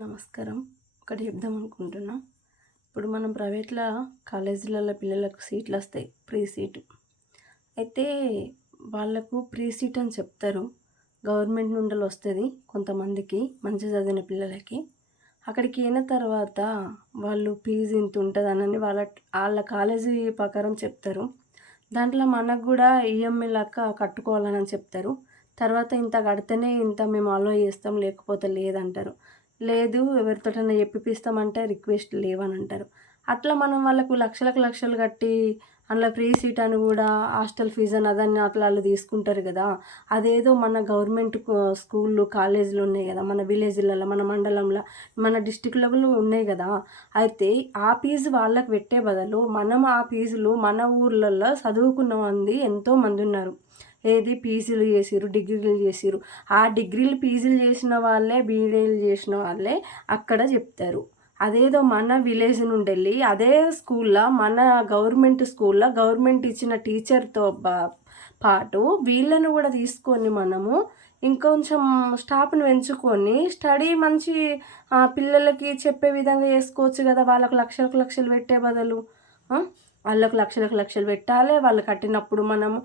నమస్కారం. ఒకటి చెప్దాం అనుకుంటున్నా. ఇప్పుడు మనం ప్రైవేట్‌లో కాలేజీలలో పిల్లలకు సీట్లొస్తాయి. Free seat. అయితే వాళ్ళకు ఫ్రీ సీట్ అని చెప్తారు. గవర్నమెంట్ నుండలొస్తది కొంతమందికి మంచిగా చదివిన పిల్లలకి. అక్కడికి అయిన తర్వాత వాళ్ళు ఫీజు ఇంతుంటదనని ఆళ్ళ కాలేజీ ప్రకారం చెప్తారు. దాంట్లో మనకు గూడా ఈఎంఐ లెక్క కట్టుకోవాలని చెప్తారు. తర్వాత ఇంత కడితేనే ఇంత మేము అలో చేస్తాం లేకపోతే లేదంటారు. లేదు ఎవరితోటన్నా చెప్పిపిస్తామంటే రిక్వెస్ట్ లేవనంటారు. అట్లా మనం వాళ్ళకు లక్షలకు లక్షలు కట్టి అందులో ఫ్రీ సీట్ అని గూడా హాస్టల్ ఫీజ్ అని అదని అట్లా ఆళ్ళు తీసుకుంటారు గదా! అదేదో మన గవర్నమెంట్ స్కూల్లు, కాలేజీలు ఉన్నాయి గదా! మన విలేజ్‌లలో, మన మండలంలో, మన డిస్ట్రిక్ట్‌లో గూడా ఉన్నాయి గదా! అయితే ఆ ఫీజు వాళ్ళకి పెట్టే బదులు మనం ఆ ఫీజులు మన ఊర్లల్లో చదువుకున్న మంది ఎంతోమందున్నారు. ఏది పీజీలు చేసిర్రు, డిగ్రీలు చేసిర్రు. ఆ డిగ్రీలు, పీజీలు చేసిన వాళ్ళే, బీఈడీలు చేసిన వాళ్ళే అక్కడ చెప్తారు. అదేదో మన విలేజ్ నుండెళ్ళి అదే స్కూల్‌ల మన గవర్నమెంట్ స్కూల్‌ల గవర్నమెంట్ ఇచ్చిన టీచర్‌తో పాటు వీళ్ళని గూడా తీసుకొని మనము ఇంకొంచెం స్టాఫ్‌ని పెంచుకొని స్టడీ మంచి పిల్లలకి చెప్పే విధంగా చేసుకోవచ్చు గదా! వాళ్ళకి లక్షలకు లక్షలు పెట్టే బదులు. ఆ! ఆళ్ళకు లక్షలకు లక్షలు పెట్టాలే. వాళ్ళు కట్టినప్పుడు మనము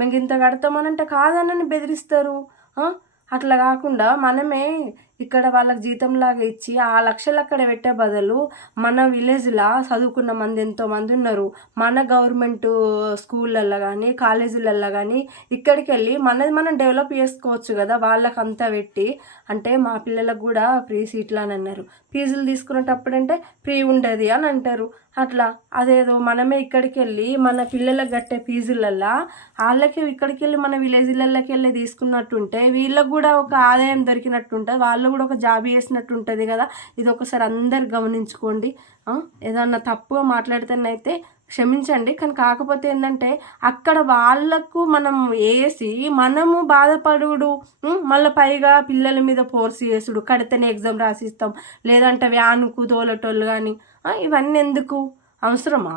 మేమింత కడతామనంటే కాదనని బెదిరిస్తారు. ఆ! అట్లా గాకుండా మనమే ఇక్కడ వాళ్ళకి జీతంలాగా ఇచ్చి, ఆ లక్షలక్కడ పెట్టే బదులు మన విలేజ్‌ల చదువుకున్న మంది ఎంతోమందున్నారు. మన గవర్నమెంటు స్కూళ్ళల్లో గానీ, కాలేజీలల్లో గానీ ఇక్కడికెళ్ళి మనది మనం డెవలప్ చేసుకోవచ్చు గదా! వాళ్ళకంతా పెట్టి. అంటే మా పిల్లలకు గూడా ఫ్రీ సీట్లనన్నారు. ఫీజులు తీసుకునేటప్పుడంటే ఫ్రీ ఉండది అని అంటారు. అట్లా అదేదో మనమే ఇక్కడికెళ్ళి మన పిల్లలకు కట్టే ఫీజులల్లా ఆళ్ళకి ఇక్కడికెళ్ళి మన విలేజ్‌లల్లకెళ్ళి తీసుకున్నట్టుంటే వీళ్ళకి గూడా ఒక ఆదాయం దొరికినట్టుంటది. వాళ్ళు గూడా ఒక జాబ్ చేసినట్టుంటది గదా! ఇదొకసారి అందరూ గమనించుకోండి. ఏదన్నా తప్పుగా మాట్లాడితేనైతే క్షమించండి. కానీ కాకపోతే ఏందంటే అక్కడ వాళ్ళకు మనం ఏసి మనము బాధపడుడు. మళ్ళా పైగా పిల్లల మీద ఫోర్స్ చేసుడు. కడితేనే ఎగ్జామ్ రాసిస్తాం. లేదంటే వ్యాన్‌కు తోలేటోళ్ళు గానీ ఇవన్నీ ఎందుకు? అవసరమా?